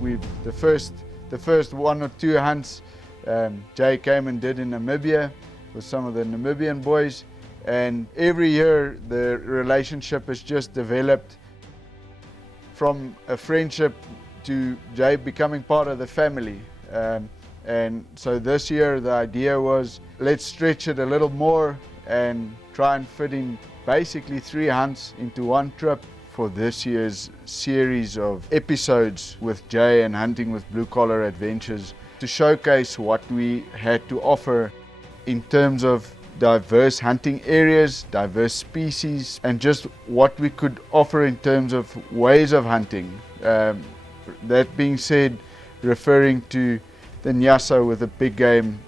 The first 1 or 2 hunts Jay came and did in Namibia with some of the Namibian boys, and every year the relationship has just developed from a friendship to Jay becoming part of the family. And so this year the idea was, let's stretch it a little more and try and fit in basically 3 hunts into 1 trip for this year's series of episodes with Jay and Hunting with Blue Collar Adventures, to showcase what we had to offer in terms of diverse hunting areas, diverse species, and just what we could offer in terms of ways of hunting. That being said, referring to the Nyasa with the big game,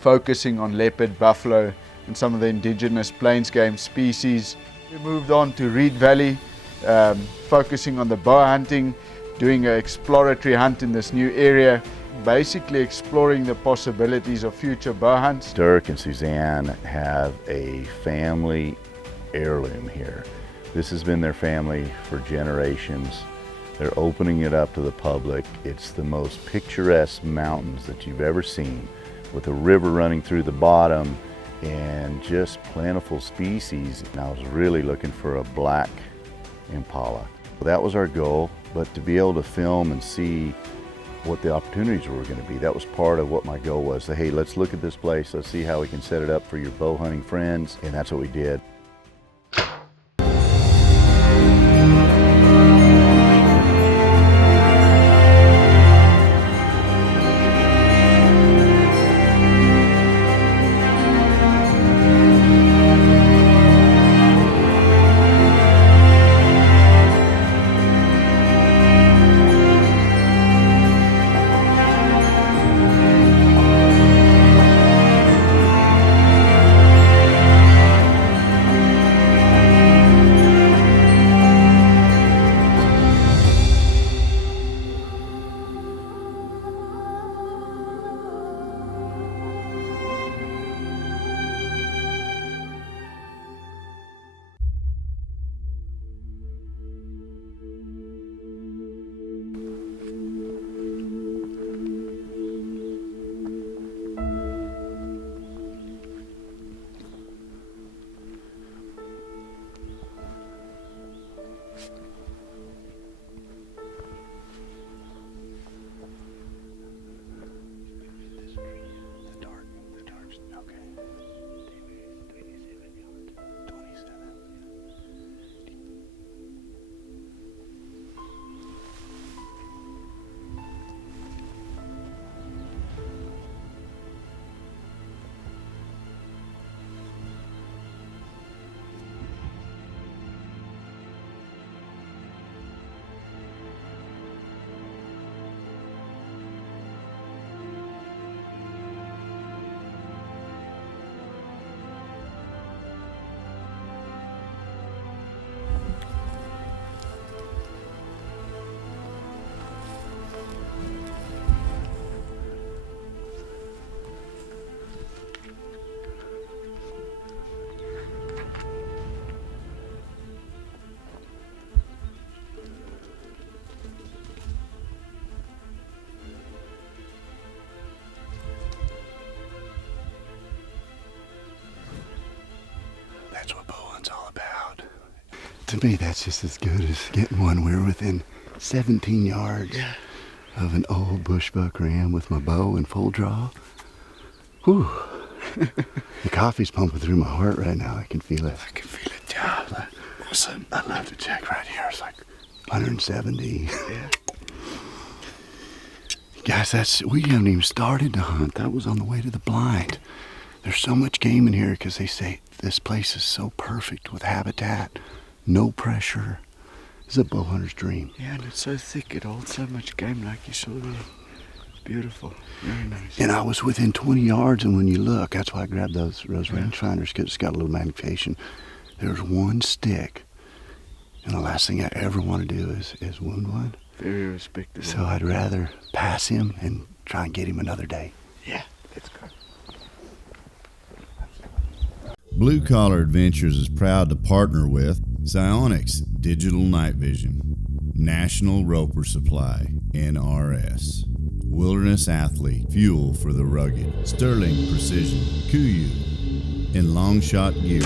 focusing on leopard, buffalo, and some of the indigenous plains game species. We moved on to Riet Valley, focusing on the bow hunting, doing an exploratory hunt in this new area, basically exploring the possibilities of future bow hunts. Dirk and Suzanne have a family heirloom here. This has been their family for generations. They're opening it up to the public. It's the most picturesque mountains that you've ever seen, with a river running through the bottom and just plentiful species. And I was really looking for a black impala. That was our goal, but to be able to film and see what the opportunities were going to be, that was part of what my goal was. So, hey, let's look at this place, let's see how we can set it up for your bow hunting friends, and that's what we did. That's what bowhunting's all about. To me, that's just as good as getting one. We're within 17 yards of an old bushbuck ram with my bow in full draw. Whew. The coffee's pumping through my heart right now. I can feel it. I can feel it, yeah. Listen, I love to check right here. It's like 170. Yeah. Guys, we haven't even started to hunt. That was on the way to the blind. There's so much game in here because they say this place is so perfect with habitat, no pressure. It's a bow hunter's dream. Yeah, and it's so thick, it holds so much game like you saw there. Beautiful, very nice. And I was within 20 yards, and when you look, that's why I grabbed those rangefinders, because it's got a little magnification. There's one stick, and the last thing I ever want to do is wound one. Very respectable. So I'd rather pass him and try and get him another day. Yeah, let's go. Blue Collar Adventures is proud to partner with Psionics Digital Night Vision, National Roper Supply, NRS. Wilderness Athlete, fuel for the rugged. Sterling Precision, kudu, and long shot gear.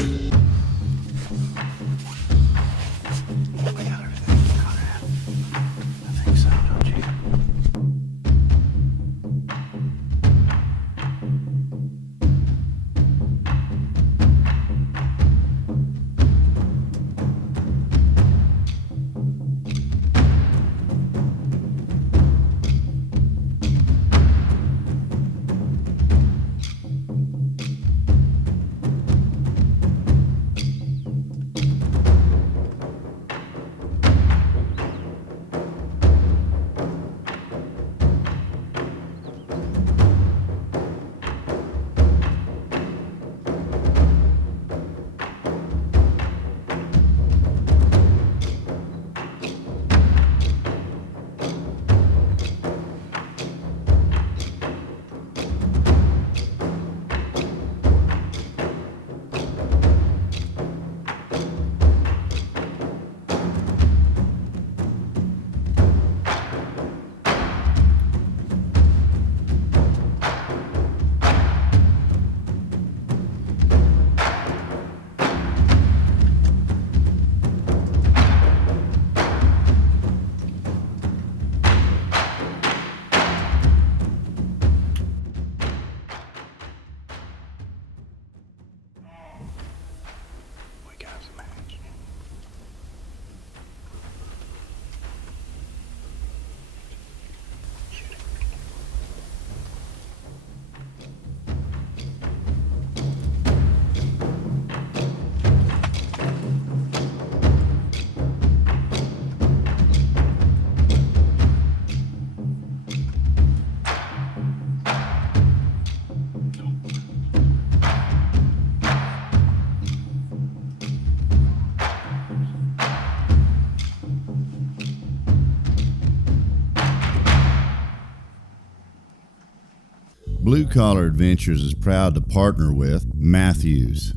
Blue Collar Adventures is proud to partner with Matthews,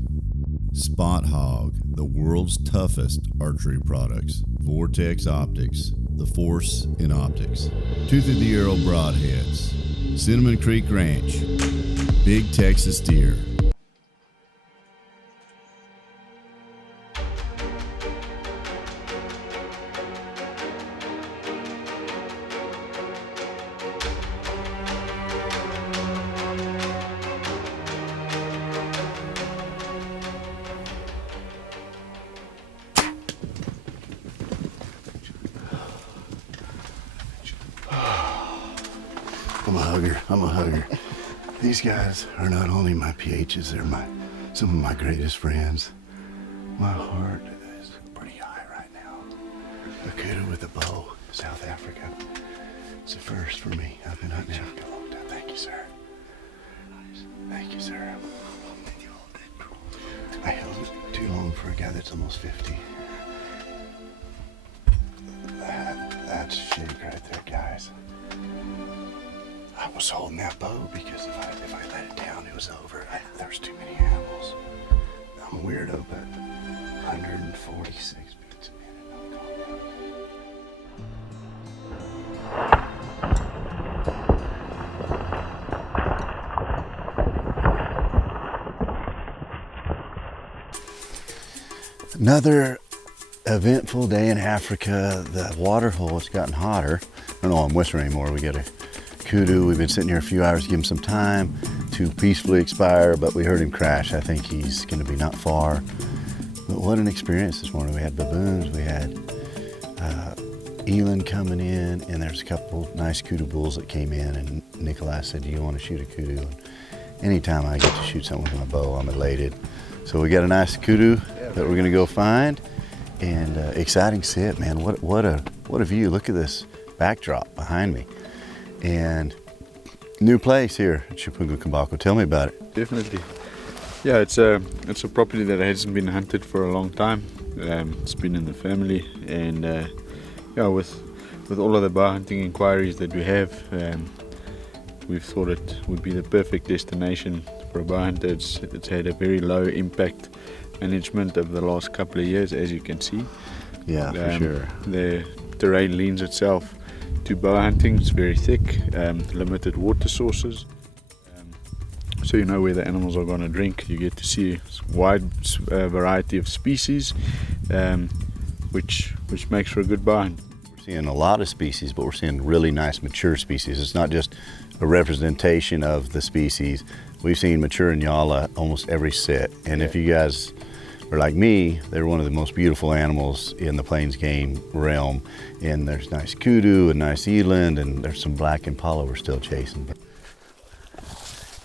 Spot Hog, the world's toughest archery products, Vortex Optics, the force in optics, Tooth of the Arrow Broadheads, Cinnamon Creek Ranch, Big Texas Deer. I'm a hugger. These guys are not only my PHs, they're some of my greatest friends. My heart is pretty high right now. A kudu with a bow, South Africa. It's a first for me. I've been hunting Africa a long time. Thank you, sir. Thank you, sir. I held it too long for a guy that's almost 50. That's shake right there, guys. I was holding that bow because if I let it down, it was over. There was too many animals. I'm a weirdo, but 146 beats a minute. Another eventful day in Africa. The water hole has gotten hotter. I don't know I'm whistling anymore. We got a kudu. We've been sitting here a few hours to give him some time to peacefully expire, but we heard him crash. I think he's going to be not far. But what an experience this morning. We had baboons, we had eland coming in, and there's a couple nice kudu bulls that came in, and Nikolai said, do you want to shoot a kudu? And anytime I get to shoot something with my bow, I'm elated. So we got a nice kudu that we're going to go find, and exciting sit, man. What a view. Look at this backdrop behind me. And new place here at Chipungu Kambako. Tell me about it. Definitely. Yeah, it's a property that hasn't been hunted for a long time. It's been in the family, and yeah, with all of the bow hunting inquiries that we have, we've thought it would be the perfect destination for a bow hunter. It's had a very low impact management over the last couple of years, as you can see. Yeah, for sure. The terrain lends itself to bow hunting. It's very thick, limited water sources, so you know where the animals are going to drink. You get to see a wide variety of species, which makes for a good bow hunt. We're seeing a lot of species, but we're seeing really nice mature species. It's not just a representation of the species. We've seen mature Nyala almost every sit, and if you guys are like me, they're one of the most beautiful animals in the plains game realm. And there's nice kudu and nice eland, and there's some black impala we're still chasing.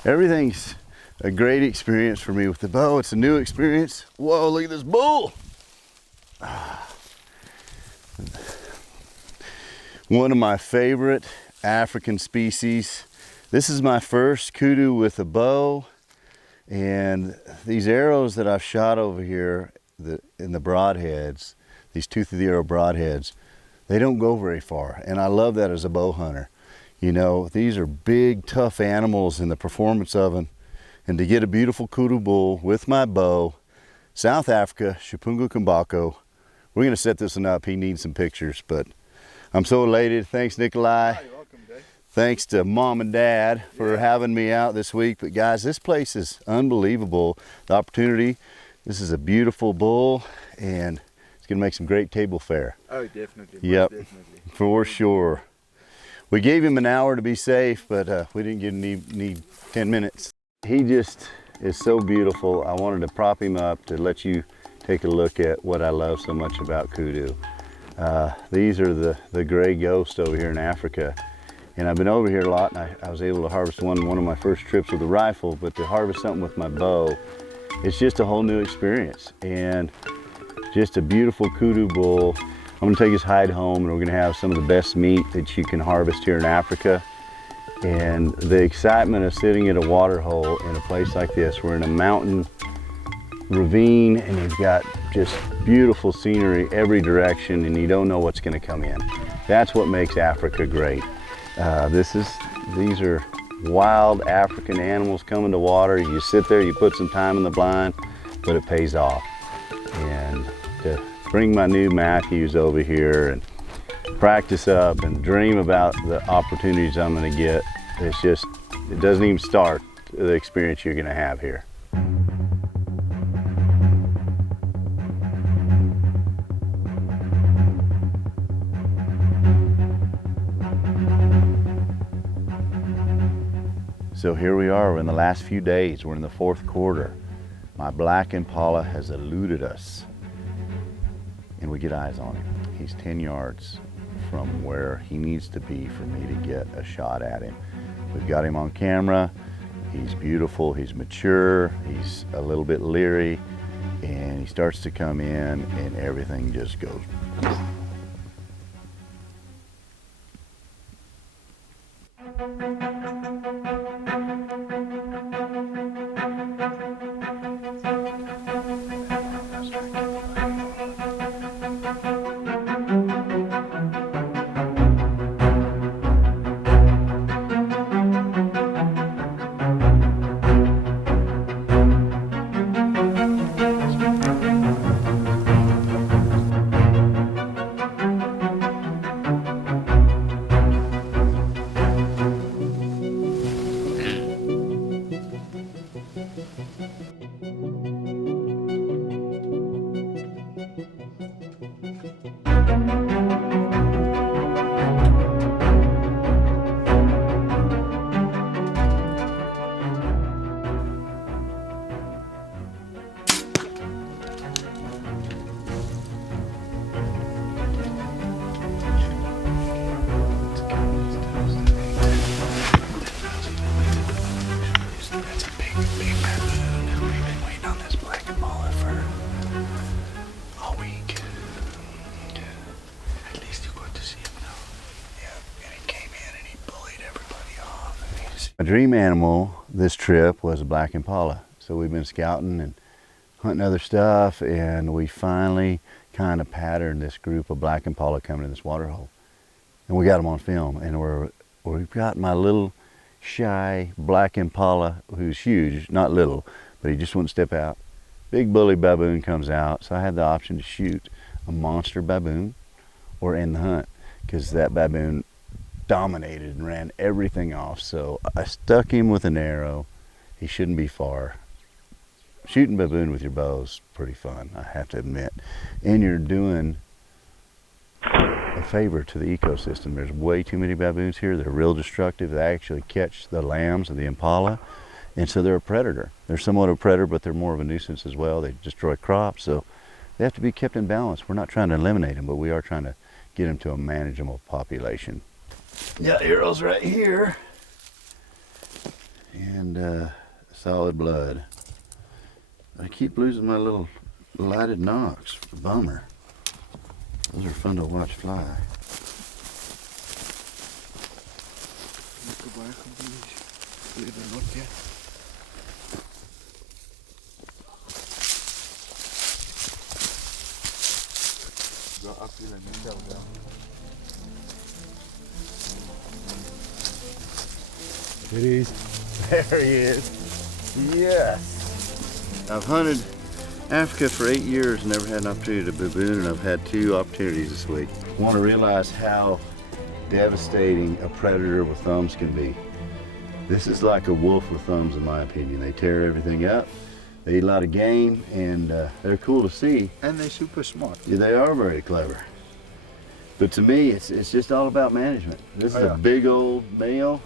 Everything's a great experience for me with the bow. It's a new experience. Whoa, look at this bull. One of my favorite African species. This is my first kudu with a bow, and these arrows that I've shot over here in the broadheads, these tooth of the arrow broadheads, they don't go very far, and I love that as a bow hunter. You know, these are big, tough animals in the performance of them, and to get a beautiful kudu bull with my bow, South Africa, Shipungu Kambako. We're gonna set this one up. He needs some pictures, but I'm so elated. Thanks, Nikolai. You're welcome, Dave. Thanks to Mom and Dad for having me out this week. But guys, this place is unbelievable. The opportunity, this is a beautiful bull, and it's gonna make some great table fare. Oh, definitely. Yep, Definitely. for sure. We gave him an hour to be safe, but we didn't need 10 minutes. He just is so beautiful. I wanted to prop him up to let you take a look at what I love so much about kudu. These are the gray ghost over here in Africa. And I've been over here a lot, and I was able to harvest one of my first trips with a rifle, but to harvest something with my bow, it's just a whole new experience. And just a beautiful kudu bull. I'm gonna take his hide home, and we're gonna have some of the best meat that you can harvest here in Africa. And the excitement of sitting at a water hole in a place like this, we're in a mountain ravine, and you've got just beautiful scenery every direction, and you don't know what's gonna come in. That's what makes Africa great. These are wild African animals coming to water. You sit there, you put some time in the blind, but it pays off. And to bring my new Matthews over here and practice up and dream about the opportunities I'm gonna get, it doesn't even start the experience you're gonna have here. So here we are, we're in the last few days, we're in the fourth quarter. My black impala has eluded us, and we get eyes on him. He's 10 yards from where he needs to be for me to get a shot at him. We've got him on camera. He's beautiful, he's mature, he's a little bit leery, and he starts to come in and everything just goes. My dream animal this trip was a black impala. So we've been scouting and hunting other stuff, and we finally kind of patterned this group of black impala coming in this water hole. And we got them on film, and we've got my little shy black impala, who's huge, not little, but he just wouldn't step out. Big bully baboon comes out, so I had the option to shoot a monster baboon or end the hunt, because that baboon dominated and ran everything off. So I stuck him with an arrow. He shouldn't be far. Shooting baboon with your bow is pretty fun, I have to admit. And you're doing a favor to the ecosystem. There's way too many baboons here. They're real destructive. They actually catch the lambs of the impala, and so they're a predator. They're somewhat of a predator, but they're more of a nuisance as well. They destroy crops, so they have to be kept in balance. We're not trying to eliminate them, but we are trying to get them to a manageable population. Got arrows right here, and solid blood. I keep losing my little lighted nocks. Bummer. Those are fun to watch fly. It is. There he is. Yes. I've hunted Africa for 8 years, never had an opportunity to baboon, and I've had 2 opportunities this week. I want to realize how devastating a predator with thumbs can be. This is like a wolf with thumbs, in my opinion. They tear everything up. They eat a lot of game, and they're cool to see. And they're super smart. Yeah, they are very clever. But to me, it's just all about management. This is a big old male.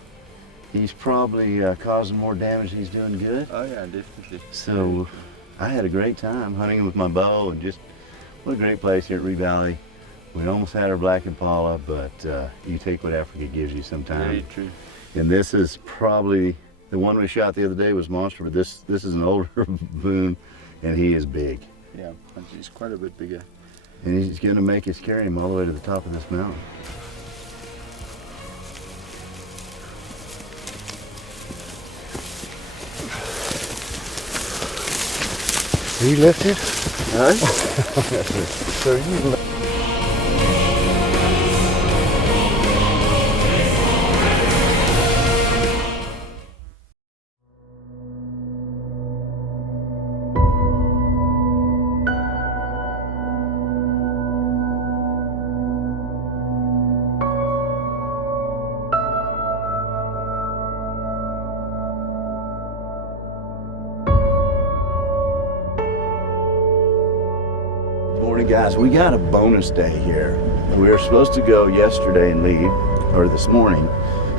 He's probably causing more damage than he's doing good. Oh yeah, definitely. So I had a great time hunting him with my bow, and just what a great place here at Riet Valley. We almost had our black impala, but you take what Africa gives you sometimes. Very true. And this is probably, the one we shot the other day was monster, but this is an older baboon, and he is big. Yeah, he's quite a bit bigger. And he's gonna make us carry him all the way to the top of this mountain. Are you lifted? Huh? So you Morning, guys. We got a bonus day here. We were supposed to go yesterday and leave, or this morning,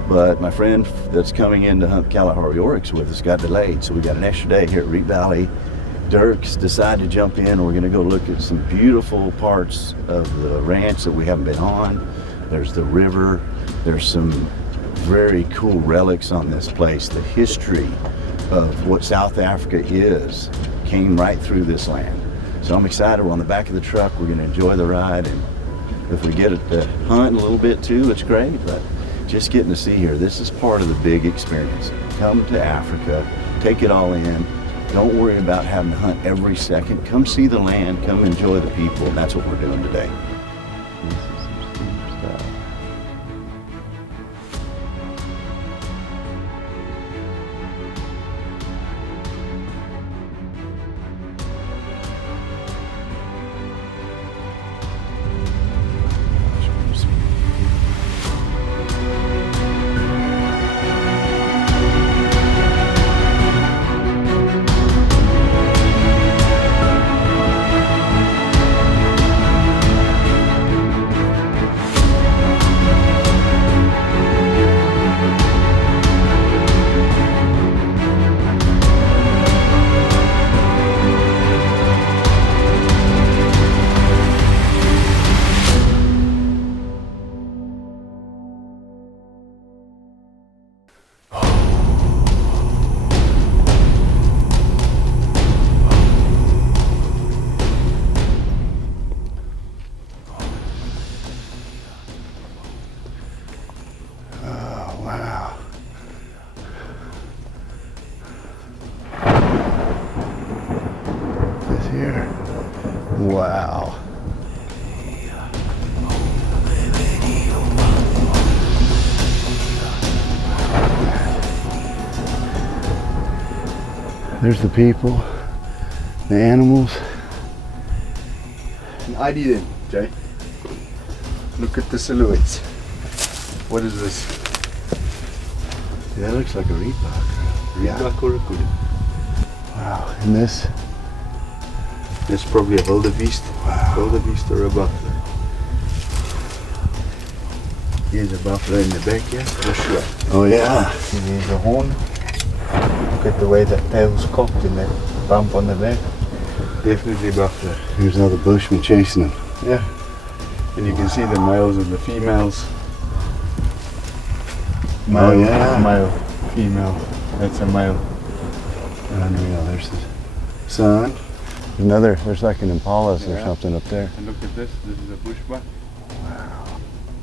but my friend that's coming in to hunt Kalahari oryx with us got delayed, so we got an extra day here at Riet Valley. Dirk's decided to jump in, and we're going to go look at some beautiful parts of the ranch that we haven't been on. There's the river. There's some very cool relics on this place. The history of what South Africa is came right through this land. So I'm excited. We're on the back of the truck. We're going to enjoy the ride, and if we get to hunt a little bit too, it's great. But just getting to see here, this is part of the big experience. Come to Africa, take it all in. Don't worry about having to hunt every second. Come see the land, come enjoy the people, and that's what we're doing today. This is some steep stuff. Here. Wow. There's the people, the animals. I didn't, Jay. Look at the silhouettes. What is this? That looks like a reed buck. Reedbuck or a kudu? Wow. And this? It's probably a wildebeest. Wow. Wildebeest or a buffalo. Here's a buffalo in the back here, for sure. Oh yeah. Here's a horn. Look at the way that tail's cocked and that bump on the back. Definitely buffalo. Here's another bushman chasing him. Yeah. And you can see the males and the females. Oh yeah. Male, female. That's a male. Unreal. There's the sun. There's like an impalas or something up there. And look at this. This is a bushbuck.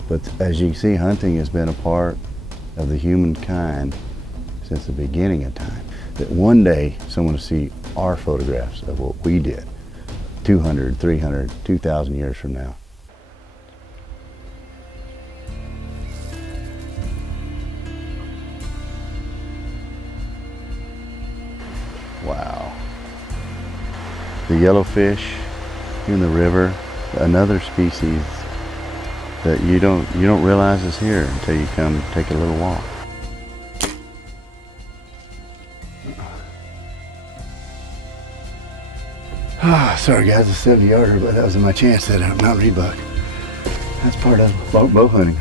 But as you can see, hunting has been a part of the humankind since the beginning of time. That one day someone will see our photographs of what we did 200, 300, 2,000 years from now. Wow. The yellowfish in the river, another species that you don't realize is here until you come take a little walk. Sorry guys, a 70-yarder, but that was my chance at a mountain reed buck. That's part of bow hunting.